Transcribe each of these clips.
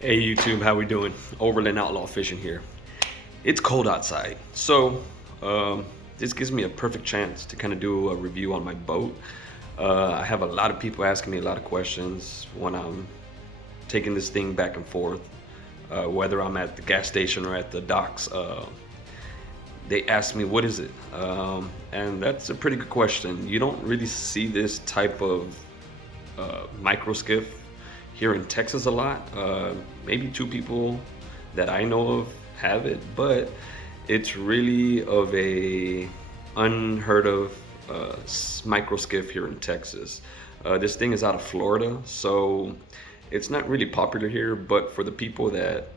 Hey YouTube, how we doing? Overland Outlaw Fishing here. It's cold outside, so this gives me a perfect chance to kind of do a review on my boat. I have a lot of people asking me a lot of questions when I'm taking this thing back and forth, whether I'm at the gas station or at the docks. They ask me, what is it? And that's a pretty good question. You don't really see this type of micro skiff here in Texas a lot. Maybe two people that I know of have it, but it's really of a unheard of micro skiff here in Texas. This thing is out of Florida, so it's not really popular here, but for the people that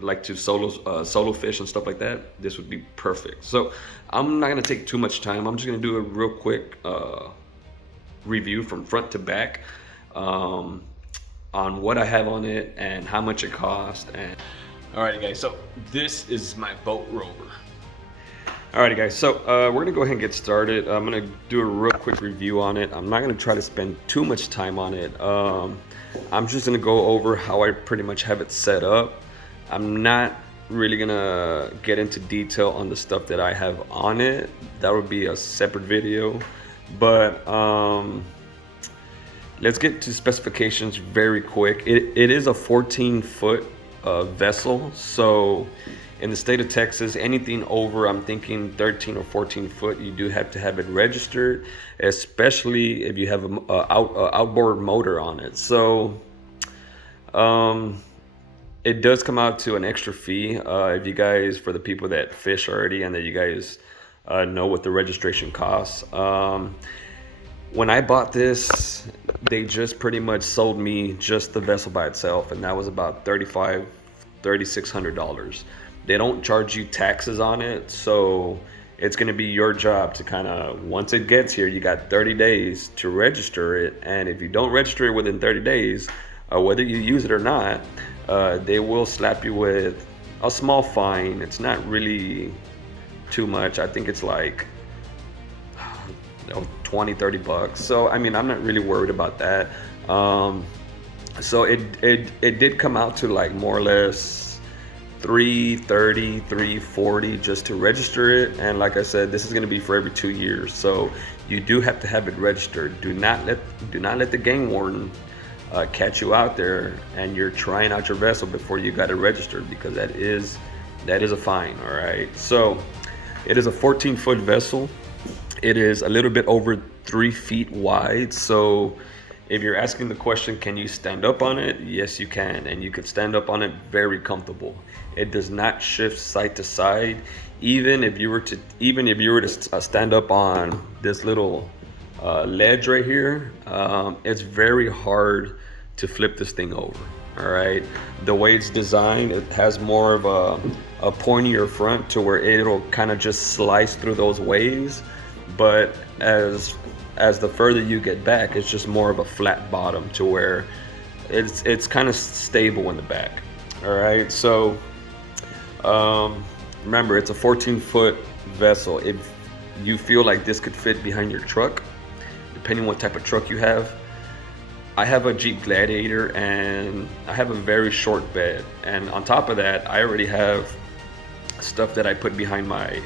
like to solo fish and stuff like that, this would be perfect. So I'm not gonna take too much time. I'm just gonna do a real quick review from front to back on what I have on it and how much it cost. And alrighty guys, so this is my Bote Rover. Alrighty guys, so we're gonna go ahead and get started. I'm gonna do a real quick review on it. I'm not gonna try to spend too much time on it. I'm just gonna go over how I pretty much have it set up. I'm not really gonna get into detail on the stuff that I have on it. That would be a separate video, but let's get to specifications very quick. It is a 14-foot vessel, so in the state of Texas, anything over, I'm thinking 13 or 14 foot, you do have to have it registered, especially if you have a outboard motor on it. So it does come out to an extra fee. If you guys, for the people that fish already and that you guys know what the registration costs. When I bought this, they just pretty much sold me just the vessel by itself, and that was about $3,600. They don't charge you taxes on it, so it's going to be your job to kind of, once it gets here, you got 30 days to register it, and if you don't register it within 30 days, whether you use it or not, they will slap you with a small fine. It's not really too much. I think it's like 20-30 bucks. So I mean, I'm not really worried about that. So it did come out to like more or less $330, $340 just to register it. And like I said, this is going to be for every 2 years, so you do have to have it registered. Do not let the game warden catch you out there and you're trying out your vessel before you got it registered, because that is a fine. All right, so it is a 14-foot vessel. It is a little bit over 3 feet wide. So if you're asking the question, can you stand up on it? Yes, you can, and you can stand up on it very comfortable. It does not shift side to side. Even if you were to stand up on this little ledge right here, it's very hard to flip this thing over. All right, the way it's designed, it has more of a pointier front to where it'll kind of just slice through those waves. But as the further you get back, it's just more of a flat bottom to where it's kind of stable in the back. All right, so remember, it's a 14-foot vessel. If you feel like this could fit behind your truck, depending on what type of truck you have. I have a Jeep Gladiator and I have a very short bed, and on top of that, I already have stuff that I put behind my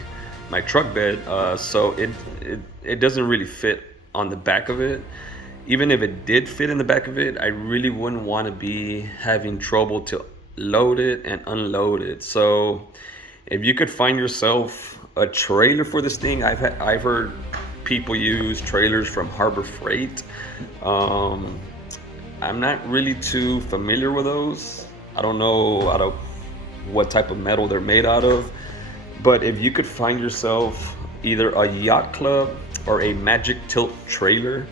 truck bed, so it doesn't really fit on the back of it. Even if it did fit in the back of it, I really wouldn't want to be having trouble to load it and unload it. So if you could find yourself a trailer for this thing, I've heard people use trailers from Harbor Freight. I'm not really too familiar with those. I don't know out of what type of metal they're made out of. But if you could find yourself either a yacht club or a magic tilt trailer,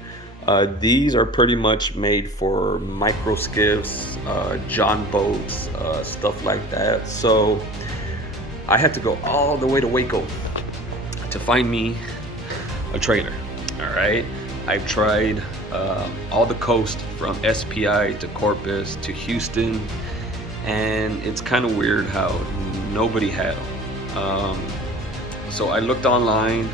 these are pretty much made for micro skiffs, john boats, stuff like that. So I had to go all the way to Waco to find me a trailer. All right, I've tried all the coast from SPI to Corpus to Houston, and it's kind of weird how nobody had them. So I looked online,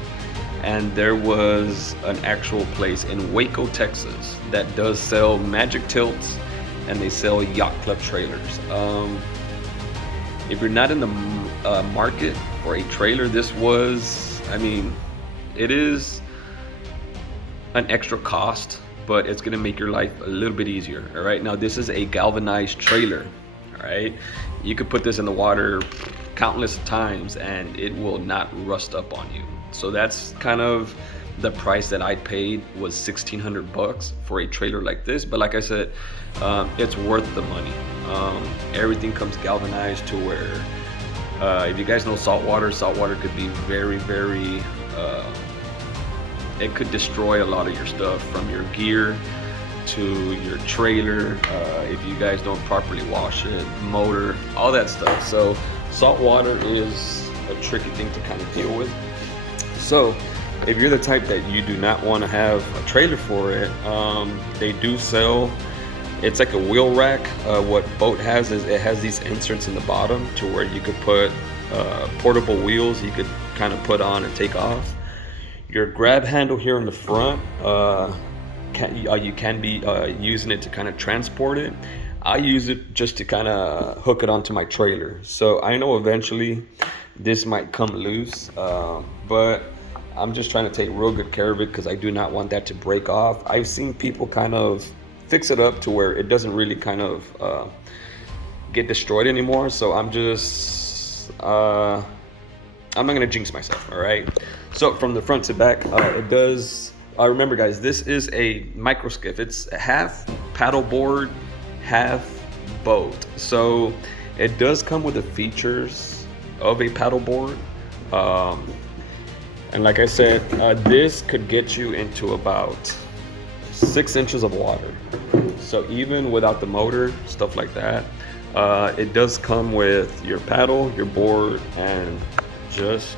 and there was an actual place in Waco, Texas that does sell magic tilts and they sell yacht club trailers. If you're not in the market for a trailer, this was, I mean, it is an extra cost, but it's gonna make your life a little bit easier. All right, now this is a galvanized trailer. All right, you could put this in the water countless times and it will not rust up on you. So that's kind of the price that I paid, was $1,600 for a trailer like this. But like I said, it's worth the money. Everything comes galvanized to where, if you guys know saltwater could be very, very, it could destroy a lot of your stuff, from your gear to your trailer, if you guys don't properly wash it, motor, all that stuff. So salt water is a tricky thing to kind of deal with. So if you're the type that you do not want to have a trailer for it, they do sell, it's like a wheel rack. What Bote has is it has these inserts in the bottom to where you could put portable wheels you could kind of put on and take off. Your grab handle here in the front, you can be using it to kind of transport it. I use it just to kind of hook it onto my trailer. So I know eventually this might come loose, but I'm just trying to take real good care of it because I do not want that to break off. I've seen people kind of fix it up to where it doesn't really kind of get destroyed anymore. So I'm just, I'm not gonna jinx myself, all right? So from the front to back, it does, remember guys, this is a micro skiff. It's half paddleboard, half boat. So it does come with the features of a paddleboard. And like I said, this could get you into about 6 inches of water. So even without the motor, stuff like that, it does come with your paddle, your board, and just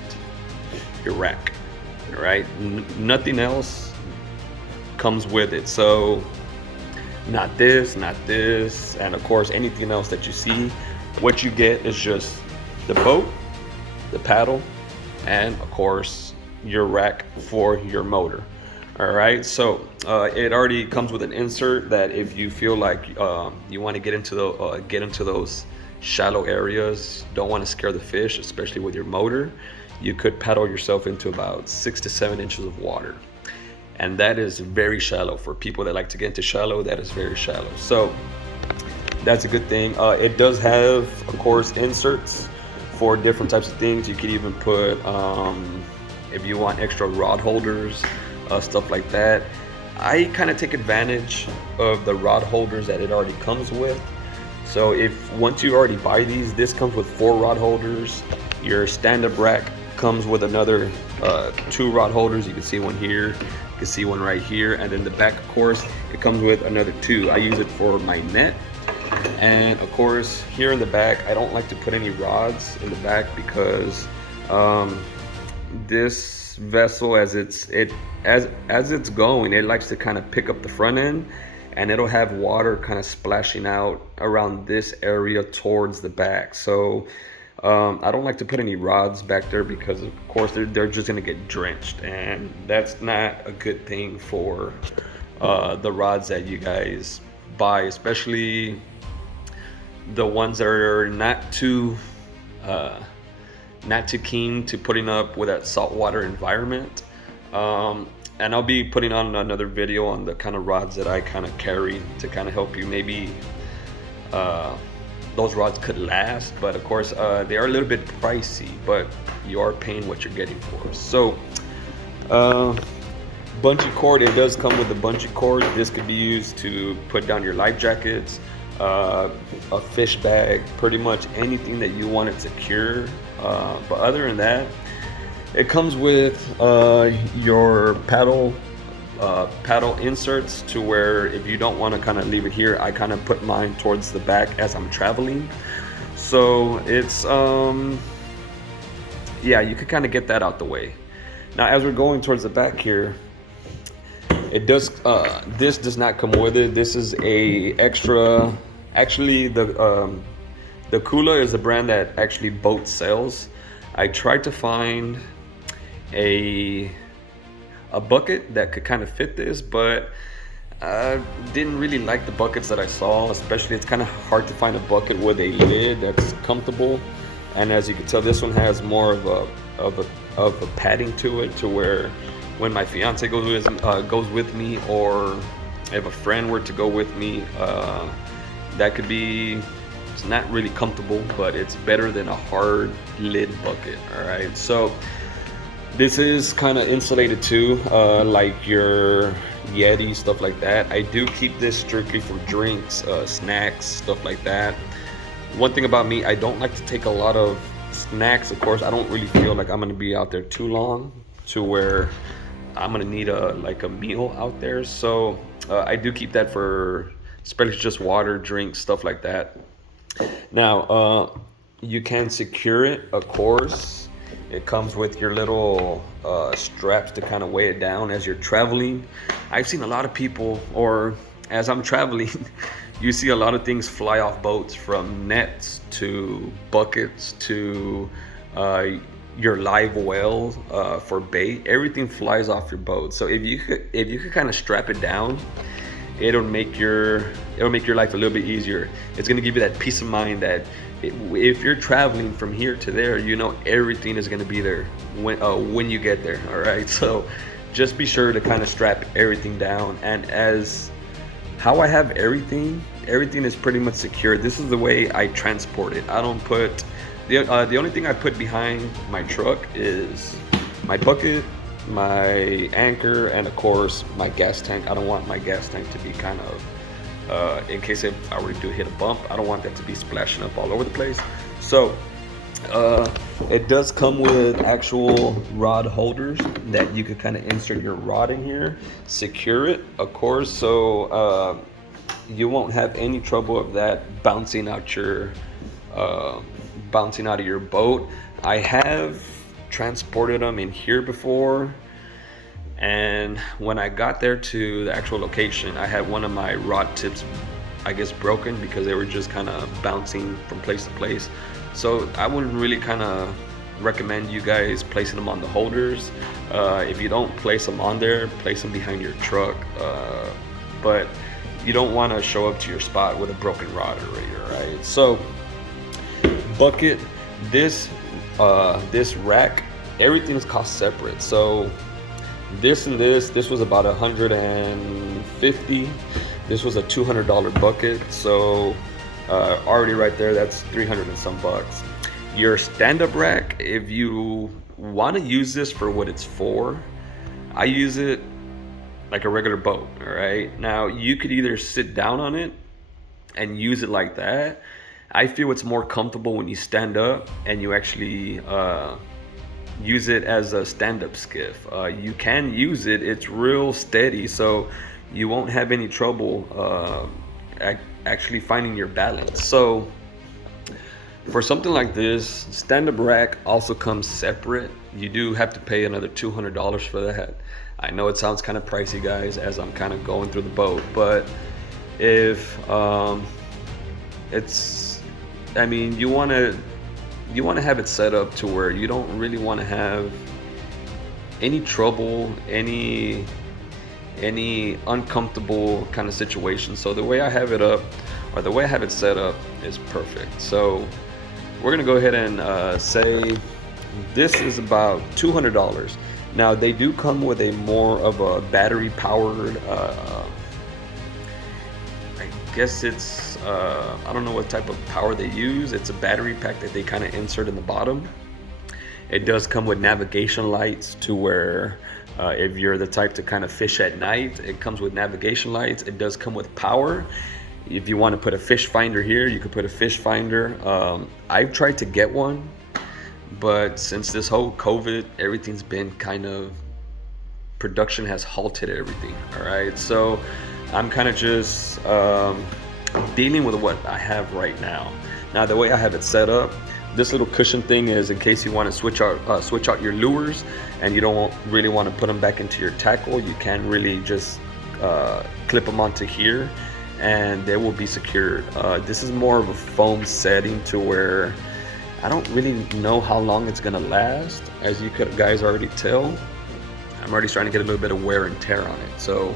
your rack, all right? Nothing else comes with it. So not this, and of course anything else that you see. What you get is just the boat, the paddle, and of course your rack for your motor. All right, so it already comes with an insert that if you feel like you want to get into those shallow areas, don't want to scare the fish, especially with your motor, you could paddle yourself into about 6 to 7 inches of water. And that is very shallow. For people that like to get into shallow, that is very shallow. So that's a good thing. It does have, of course, inserts for different types of things. You could even put, if you want extra rod holders, stuff like that. I kind of take advantage of the rod holders that it already comes with. So once you already buy these, this comes with 4 rod holders. Your stand-up rack comes with another 2 rod holders. You can see one here, you can see one right here, and then the back, of course, it comes with another 2. I use it for my net. And of course, here in the back, I don't like to put any rods in the back because this vessel, as it's going, it likes to kind of pick up the front end, and it'll have water kind of splashing out around this area towards the back. So I don't like to put any rods back there because of course they're just going to get drenched, and that's not a good thing for the rods that you guys buy, especially the ones that are not too keen to putting up with that saltwater environment. And I'll be putting on another video on the kind of rods that I kind of carry to kind of help you. Maybe those rods could last, but of course they are a little bit pricey, but you are paying what you're getting for. So bungee cord, it does come with a bungee cord. This could be used to put down your life jackets, a fish bag, pretty much anything that you want it secure. But other than that, it comes with your paddle inserts, to where if you don't want to kind of leave it here, I kind of put mine towards the back as I'm traveling. So it's yeah, you could kind of get that out the way. Now as we're going towards the back here, it does this does not come with it. This is a extra. Actually, the Kula is the brand that actually Bote sells. I tried to find a bucket that could kind of fit this, but I didn't really like the buckets that I saw, especially it's kind of hard to find a bucket with a lid that's comfortable. And as you can tell, this one has more of a padding to it, to where when my fiance goes with me, or if a friend were to go with me, that could be, it's not really comfortable, but it's better than a hard lid bucket. All right, so this is kind of insulated too, like your Yeti, stuff like that. I do keep this strictly for drinks, snacks, stuff like that. One thing about me, I don't like to take a lot of snacks. Of course, I don't really feel like I'm gonna be out there too long to where I'm gonna need a meal out there. So I do keep that for especially just water, drinks, stuff like that. Now, you can secure it, of course. It comes with your little straps to kind of weigh it down as you're traveling. I've seen a lot of people, or as I'm traveling, you see a lot of things fly off boats, from nets to buckets to your live well for bait. Everything flies off your boat. So if you could kind of strap it down, it'll make your life a little bit easier. It's gonna give you that peace of mind that if you're traveling from here to there, you know everything is gonna be there when you get there. All right, so just be sure to kind of strap everything down. And as how I have everything is pretty much secure. This is the way I transport it. I don't put the only thing I put behind my truck is my bucket, my anchor, and of course my gas tank. I don't want my gas tank to be kind of in case if I were to hit a bump, I don't want that to be splashing up all over the place. So it does come with actual rod holders that you could kind of insert your rod in here, secure it, of course, so you won't have any trouble of that bouncing out of your boat. I have transported them in here before, and when I got there to the actual location, I had one of my rod tips, I guess, broken because they were just kind of bouncing from place to place. So I wouldn't really kind of recommend you guys placing them on the holders. If you don't place them on there, place them behind your truck, but you don't want to show up to your spot with a broken rod already. All right, so bucket, this rack, everything is cost separate. So this and this was about $150. This was a $200 bucket, so already right there, that's 300 and some bucks. Your stand-up rack, if you want to use this for what it's for, I use it like a regular boat. All right, now you could either sit down on it and use it like that. I feel it's more comfortable when you stand up and you actually use it as a stand-up skiff. You can use it, it's real steady, so you won't have any trouble actually finding your balance. So for something like this, stand-up rack also comes separate. You do have to pay another $200 for that. I know it sounds kind of pricey, guys, as I'm kind of going through the boat, but if I mean, you want to have it set up to where you don't really want to have any trouble, any uncomfortable kind of situation. So the way I have it up, or the way I have it set up, is perfect. So we're gonna go ahead and say this is about $200. Now they do come with a more of a battery powered, I guess it's I don't know what type of power they use. It's a battery pack that they kind of insert in the bottom. It does come with navigation lights to where if you're the type to kind of fish at night, it comes with navigation lights. It does come with power. If you want to put a fish finder here, you could put a fish finder. I've tried to get one, but since this whole COVID, everything's been kind of, production has halted everything. All right, so I'm kind of just dealing with what I have right now. Now the way I have it set up, this little cushion thing is in case you want to switch out your lures and you don't really want to put them back into your tackle. You can really just clip them onto here and they will be secured. This is more of a foam setting to where I don't really know how long it's gonna last. As you guys already tell, I'm already starting to get a little bit of wear and tear on it. So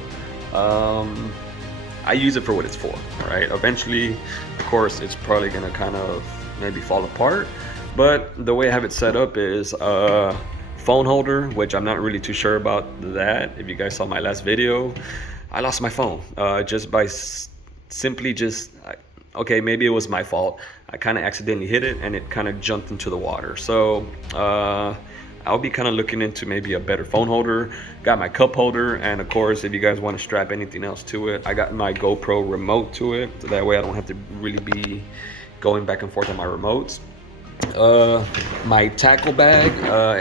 I use it for what it's for, right? Eventually, of course, it's probably gonna kind of maybe fall apart, but the way I have it set up is a phone holder, which I'm not really too sure about that. If you guys saw my last video, I lost my phone just by simply okay, maybe it was my fault. I kind of accidentally hit it and it kind of jumped into the water. So I'll be kind of looking into maybe a better phone holder. Got my cup holder, and of course, if you guys want to strap anything else to it, I got my GoPro remote to it. So that way I don't have to really be going back and forth on my remotes. My tackle bag,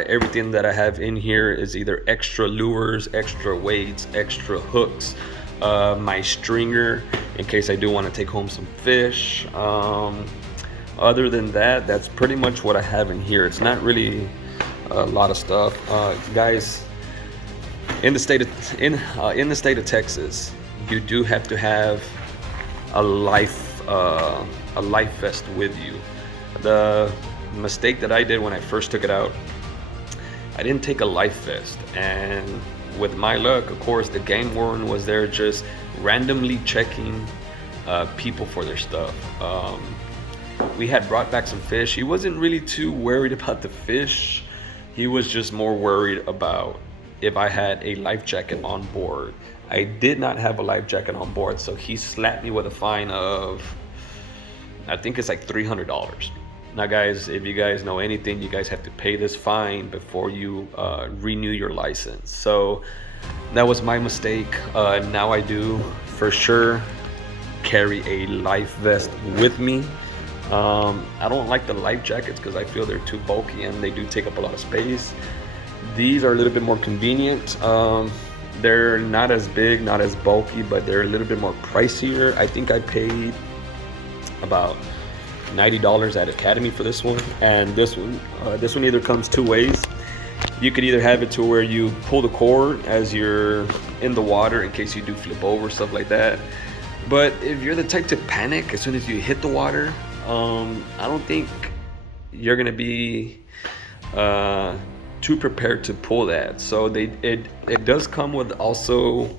everything that I have in here is either extra lures, extra weights, extra hooks, my stringer in case I do want to take home some fish. Other than that, that's pretty much what I have in here. It's not really a lot of stuff, guys. In the state of Texas, you do have to have a life vest with you. The mistake that I did when I first took it out, I didn't take a life vest, and with my luck, of course, the game warden was there just randomly checking people for their stuff. We had brought back some fish. He wasn't really too worried about the fish. He was just more worried about if I had a life jacket on board. I did not have a life jacket on board, so he slapped me with a fine of, I think it's like $300. Now guys, if you guys know anything, you guys have to pay this fine before you renew your license. So that was my mistake. Now I do for sure carry a life vest with me. I don't like the life jackets because I feel they're too bulky and they do take up a lot of space. These are a little bit more convenient. They're not as big, not as bulky, but they're a little bit more pricier. I think I paid about $90 at Academy for this one, and this one either comes two ways. You could either have it to where you pull the cord as you're in the water in case you do flip over, stuff like that. But if you're the type to panic as soon as you hit the water, I don't think you're gonna be too prepared to pull that. So it does come with also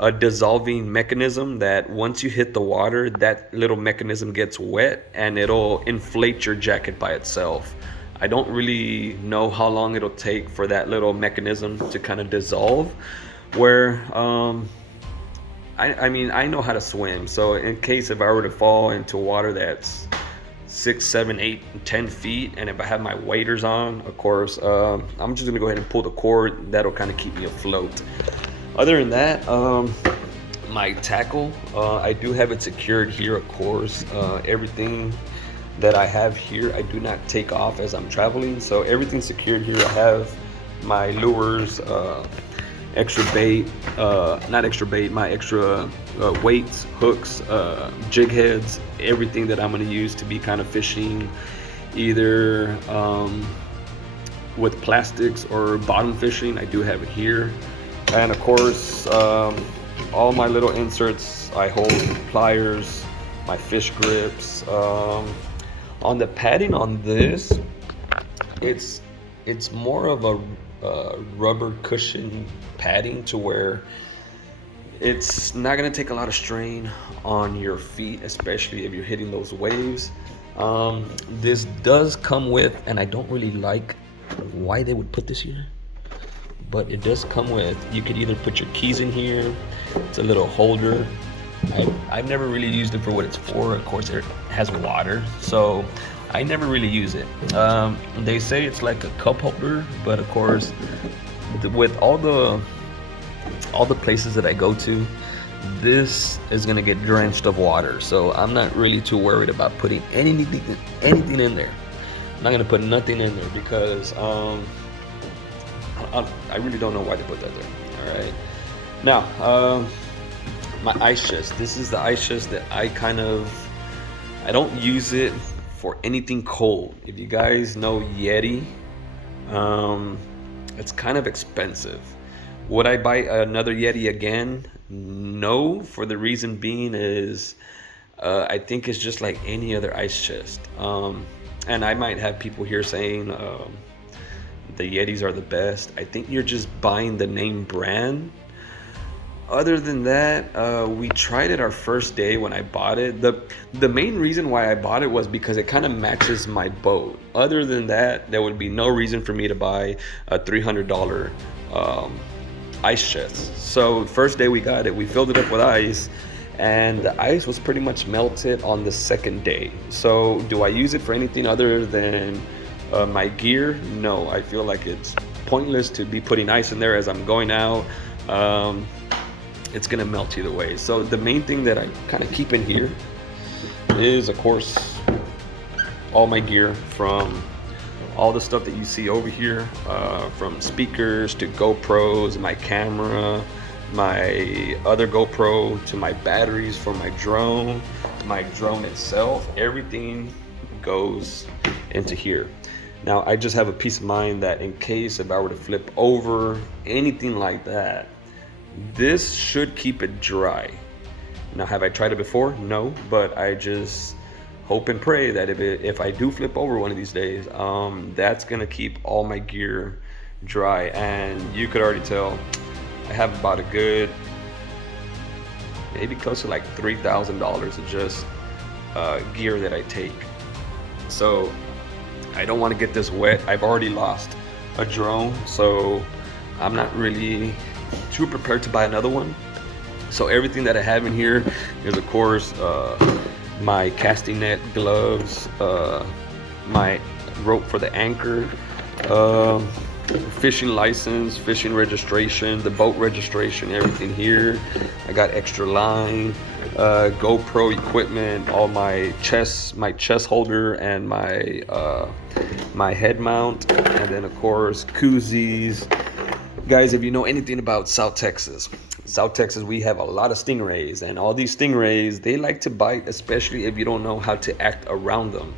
a dissolving mechanism that once you hit the water, that little mechanism gets wet and it'll inflate your jacket by itself. I don't really know how long it'll take for that little mechanism to kind of dissolve. Where I mean, I know how to swim, so in case if I were to fall into water that's 6, 7, 8, 10 feet, and if I have my waders on, of course, I'm just gonna go ahead and pull the cord. That'll kind of keep me afloat. Other than that, my tackle, I do have it secured here, of course. Everything that I have here, I do not take off as I'm traveling, so everything's secured here. I have my lures, extra bait, not extra bait, my extra weights, hooks, jig heads, everything that I'm going to use to be kind of fishing, either with plastics or bottom fishing. I do have it here. And of course, all my little inserts, I hold pliers, my fish grips. On the padding on this, it's more of a rubber cushion padding to where it's not going to take a lot of strain on your feet, especially if you're hitting those waves. This does come with, and I don't really like why they would put this here, but it does come with, you could either put your keys in here. It's a little holder. I've never really used it for what it's for. Of course, it has water, so I never really use it. They say it's like a cup holder, but of course, with all the places that I go to, this is gonna get drenched of water. So I'm not really too worried about putting anything in there. I'm not gonna put nothing in there because I really don't know why they put that there. All right. Now, my ice chest. This is the ice chest that I don't use it for anything cold. If you guys know Yeti, it's kind of expensive. Would I buy another Yeti again? No, for the reason being is I think it's just like any other ice chest. And I might have people here saying the Yetis are the best. I think you're just buying the name brand. Other than that, we tried it our first day when I bought it. The main reason why I bought it was because it kind of matches my boat. Other than that, there would be no reason for me to buy a $300 ice chest. So first day we got it, we filled it up with ice, and the ice was pretty much melted on the second day. So do I use it for anything other than my gear? No, I feel like it's pointless to be putting ice in there as I'm going out. It's gonna melt either way. So the main thing that I kind of keep in here is, of course, all my gear, from all the stuff that you see over here, from speakers to GoPros, my camera, my other GoPro, to my batteries for my drone itself. Everything goes into here. Now I just have a peace of mind that in case if I were to flip over, anything like that, this should keep it dry. Now, have I tried it before? No, but I just hope and pray that if I do flip over one of these days, that's gonna keep all my gear dry. And you could already tell I have about a good, maybe close to like $3,000 of just gear that I take. So I don't want to get this wet. I've already lost a drone, so I'm not really too prepared to buy another one. So everything that I have in here is, of course, my casting net, gloves, my rope for the anchor, fishing license, fishing registration, the boat registration, everything here. I got extra line, GoPro equipment, all my chest holder, and my head mount, and then of course koozies. Guys, if you know anything about South Texas, we have a lot of stingrays, and all these stingrays, they like to bite, especially if you don't know how to act around them.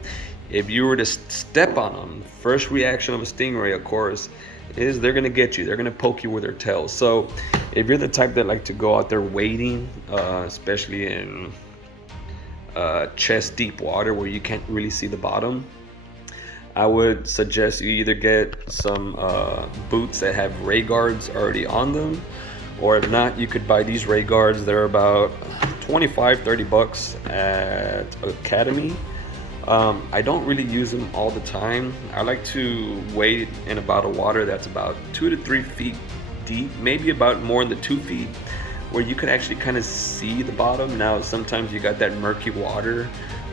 If you were to step on them, first reaction of a stingray, of course, is they're gonna get you. They're gonna poke you with their tails. So if you're the type that like to go out there wading, especially in chest deep water where you can't really see the bottom, I would suggest you either get some boots that have ray guards already on them, or if not, you could buy these ray guards. They're about $25-30 at Academy. I don't really use them all the time. I like to wade in about a water that's about 2 to 3 feet deep, maybe about more in the 2 feet, where you can actually kind of see the bottom. Now sometimes you got that murky water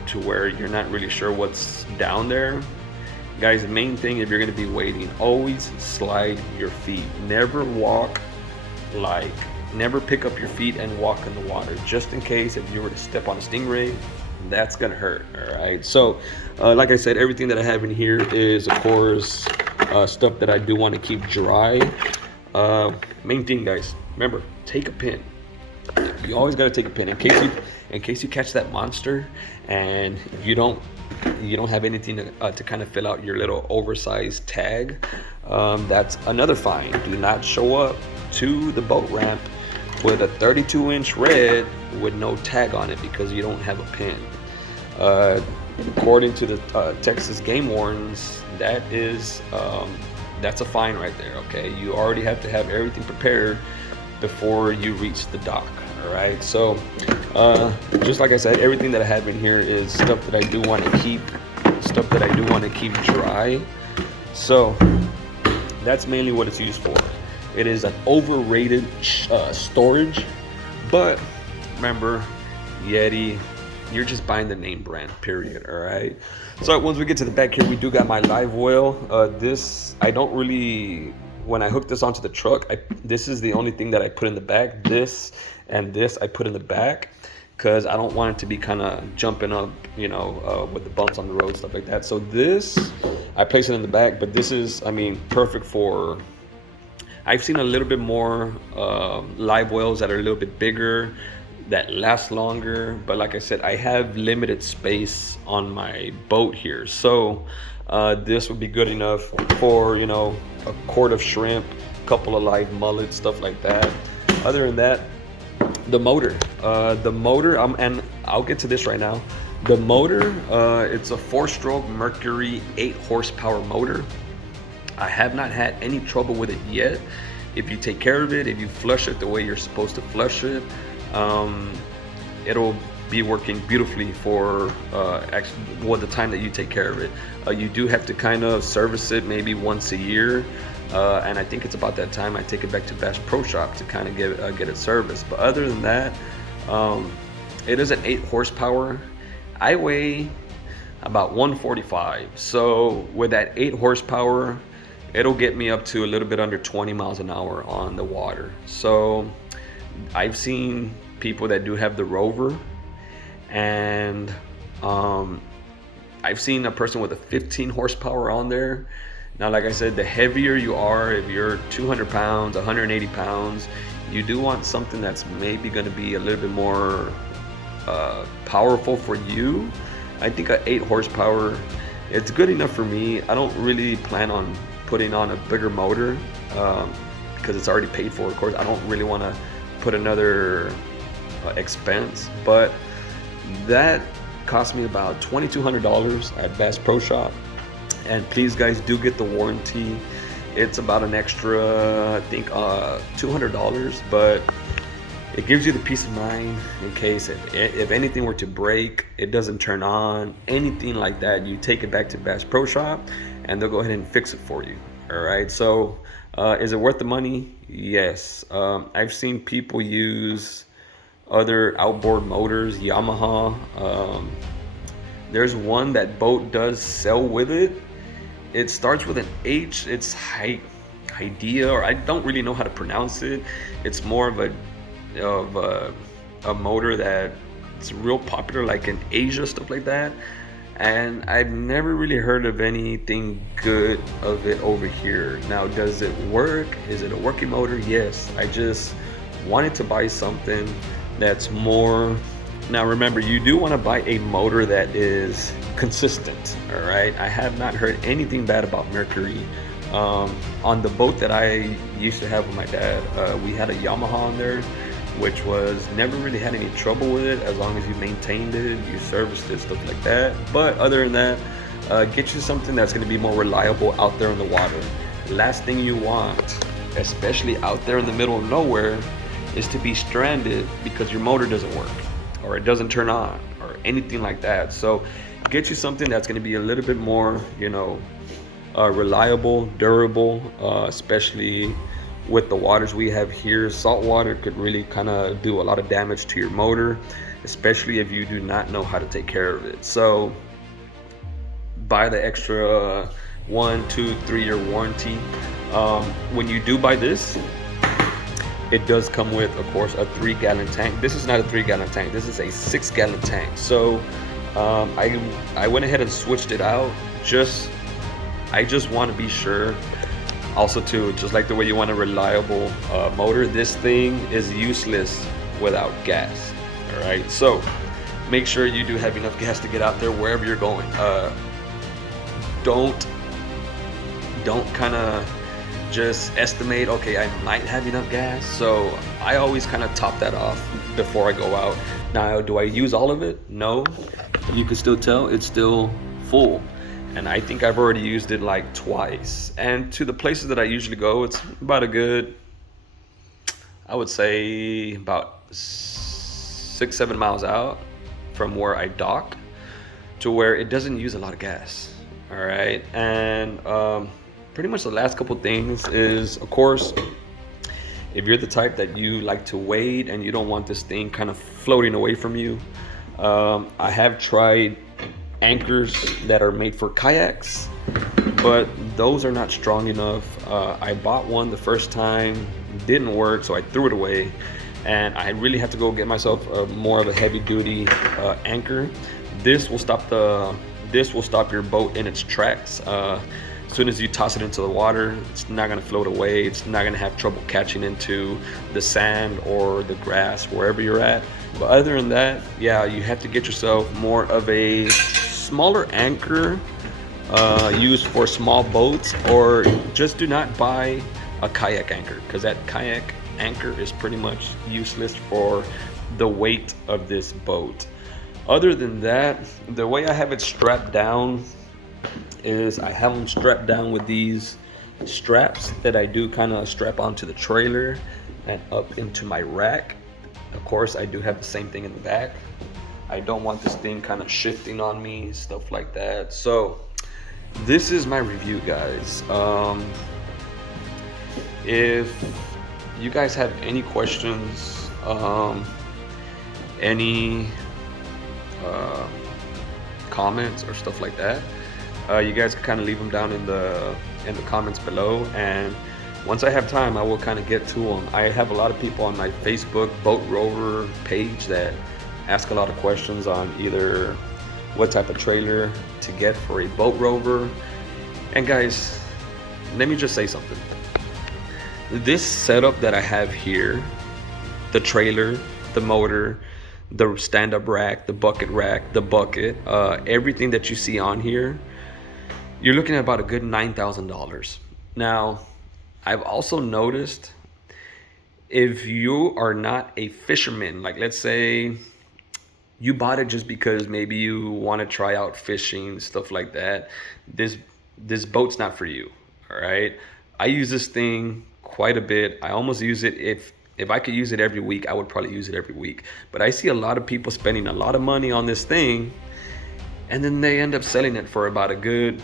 to where you're not really sure what's down there. Guys, the main thing, if you're going to be wading, always slide your feet. Never pick up your feet and walk in the water, just in case if you were to step on a stingray, that's gonna hurt. All right, so like I said, everything that I have in here is, of course, stuff that I do want to keep dry. Main thing, guys, remember, take a pin. You always got to take a pin in case you catch that monster and you don't have anything to kind of fill out your little oversized tag. That's another fine. Do not show up to the boat ramp with a 32-inch red with no tag on it because you don't have a pin. According to the Texas game wardens, that's a fine right there. Okay, you already have to have everything prepared before you reach the dock. All right, so just like I said, everything that I have in here is stuff that I do want to keep dry. So that's mainly what it's used for. It is an overrated storage, but remember, Yeti, you're just buying the name brand, period. All right, so once we get to the back here, we do got my live well. This, I don't really, when I hook this onto the truck, this is the only thing that I put in the back. This and this I put in the back because I don't want it to be kind of jumping up, with the bumps on the road, stuff like that. So this, I place it in the back, but this is, perfect for, I've seen a little bit more live wells that are a little bit bigger, that last longer. But like I said, I have limited space on my boat here. So this would be good enough for, a quart of shrimp, a couple of live mullets, stuff like that. Other than that, the motor, and I'll get to this right now. The motor, it's a 4-stroke Mercury 8 horsepower motor. I have not had any trouble with it yet. if you take care of it, if you flush it the way you're supposed to flush it, it'll be working beautifully for the time that you take care of it. You do have to kind of service it maybe once a year, and I think it's about that time I take it back to Bass Pro Shop to kind of get it serviced. But other than that, it is an 8 horsepower. I weigh about 145, so with that 8 horsepower, it'll get me up to a little bit under 20 miles an hour on the water. So I've seen people that do have the Rover, and I've seen a person with a 15 horsepower on there. Now, like I said, the heavier you are, if you're 200 pounds, 180 pounds, you do want something that's maybe going to be a little bit more powerful for you. I think an 8 horsepower, it's good enough for me. I don't really plan on putting on a bigger motor because it's already paid for, of course. I don't really want to put another expense, but that cost me about $2,200 at Bass Pro Shop. And please, guys, do get the warranty. It's about an extra, I think, $200, but it gives you the peace of mind in case if anything were to break, it doesn't turn on, anything like that. You take it back to Bass Pro Shop, and they'll go ahead and fix it for you. All right. So, is it worth the money? Yes. I've seen people use other outboard motors, Yamaha. There's one that Bote does sell with it. It starts with an H. It's Idea, or I don't really know how to pronounce it. It's more of a motor that's real popular, like in Asia, stuff like that. And I've never really heard of anything good of it over here. Now, does it work? Is it a working motor? Yes. I just wanted to buy something that's more. Now, remember, you do want to buy a motor that is consistent. All right. I have not heard anything bad about Mercury. On the boat that I used to have with my dad, we had a Yamaha on there, which was never really had any trouble with it as long as you maintained it, you serviced it, stuff like that. But other than that, get you something that's going to be more reliable out there in the water. Last thing you want, especially out there in the middle of nowhere, is to be stranded because your motor doesn't work or it doesn't turn on or anything like that. So get you something that's going to be a little bit more, reliable, durable, especially with the waters we have here. Salt water could really kind of do a lot of damage to your motor, especially if you do not know how to take care of it. So buy the extra 1, 2, 3 year warranty. When you do buy this, it does come with, of course, a 3-gallon tank. This is not a 3-gallon tank. This is a 6-gallon tank. So I went ahead and switched it out. I just want to be sure. Also, too, just like the way you want a reliable motor, this thing is useless without gas. All right, so make sure you do have enough gas to get out there wherever you're going. Don't kind of just estimate, okay, I might have enough gas. So I always kind of top that off before I go out. Now, do I use all of it? No. You can still tell it's still full. And I think I've already used it like twice. And to the places that I usually go, it's about a good, I would say about 6-7 miles out from where I dock to where it doesn't use a lot of gas. All right. And pretty much the last couple things is, of course, if you're the type that you like to wade and you don't want this thing kind of floating away from you, I have tried anchors that are made for kayaks, but those are not strong enough. I bought one the first time, didn't work, so I threw it away, and I really had to go get myself more of a heavy duty anchor. This will stop your boat in its tracks. As soon as you toss it into the water, it's not going to float away. It's not going to have trouble catching into the sand or the grass wherever you're at. But other than that, yeah, you have to get yourself more of a smaller anchor used for small boats, or just do not buy a kayak anchor, because that kayak anchor is pretty much useless for the weight of this boat. Other than that, the way I have it strapped down is I have them strapped down with these straps that I do kind of strap onto the trailer and up into my rack. Of course, I do have the same thing in the back. I don't want this thing kind of shifting on me, stuff like that. So this is my review, guys. If you guys have any questions, any comments or stuff like that, you guys can kind of leave them down in the comments below, and once I have time I will kind of get to them. I have a lot of people on my Facebook Bote Rover page that ask a lot of questions on either what type of trailer to get for a Bote Rover. And guys, let me just say something. This setup that I have here, the trailer, the motor, the stand-up rack, the bucket, everything that you see on here, you're looking at about a good $9,000. Now, I've also noticed if you are not a fisherman, like let's say you bought it just because maybe you want to try out fishing, stuff like that, this boat's not for you. All right, I use this thing quite a bit. I almost use it. If I could use it every week, I would probably use it every week. But I see a lot of people spending a lot of money on this thing, and then they end up selling it for about a good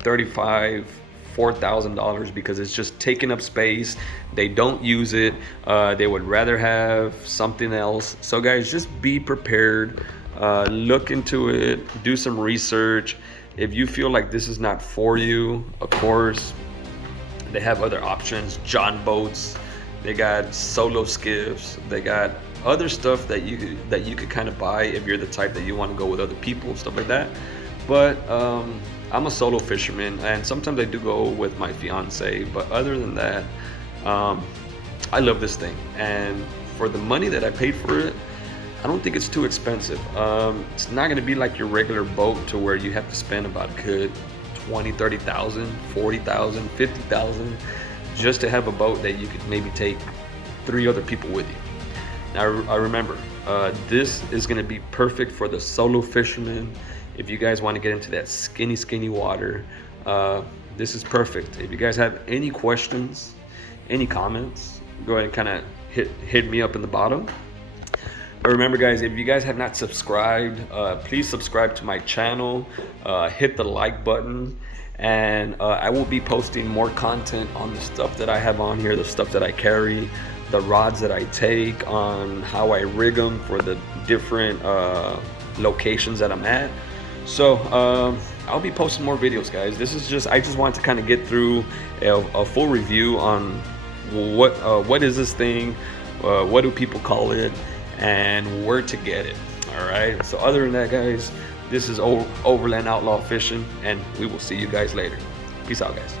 $4,000 because it's just taking up space. They don't use it. They would rather have something else. So guys, just be prepared. Look into it. Do some research. If you feel like this is not for you, of course, they have other options. John boats. They got solo skiffs. They got other stuff that you could kind of buy if you're the type that you want to go with other people, stuff like that. But I'm a solo fisherman, and sometimes I do go with my fiance. But other than that, I love this thing, and for the money that I paid for it, I don't think it's too expensive. It's not going to be like your regular boat to where you have to spend about a good 20, 30,000, 40,000, 50,000 just to have a boat that you could maybe take 3 other people with you. Now, I remember, this is going to be perfect for the solo fisherman. If you guys want to get into that skinny water, this is perfect. If you guys have any questions, any comments, go ahead and kind of hit me up in the bottom. But remember, guys, if you guys have not subscribed, please subscribe to my channel. Hit the like button, and I will be posting more content on the stuff that I have on here, the stuff that I carry, the rods that I take, on how I rig them for the different locations that I'm at. So I'll be posting more videos, guys. I just wanted to kind of get through a full review on what is this thing, what do people call it, and where to get it. All right, so other than that, guys, this is Overland Outlaw Fishing, and we will see you guys later. Peace out, guys.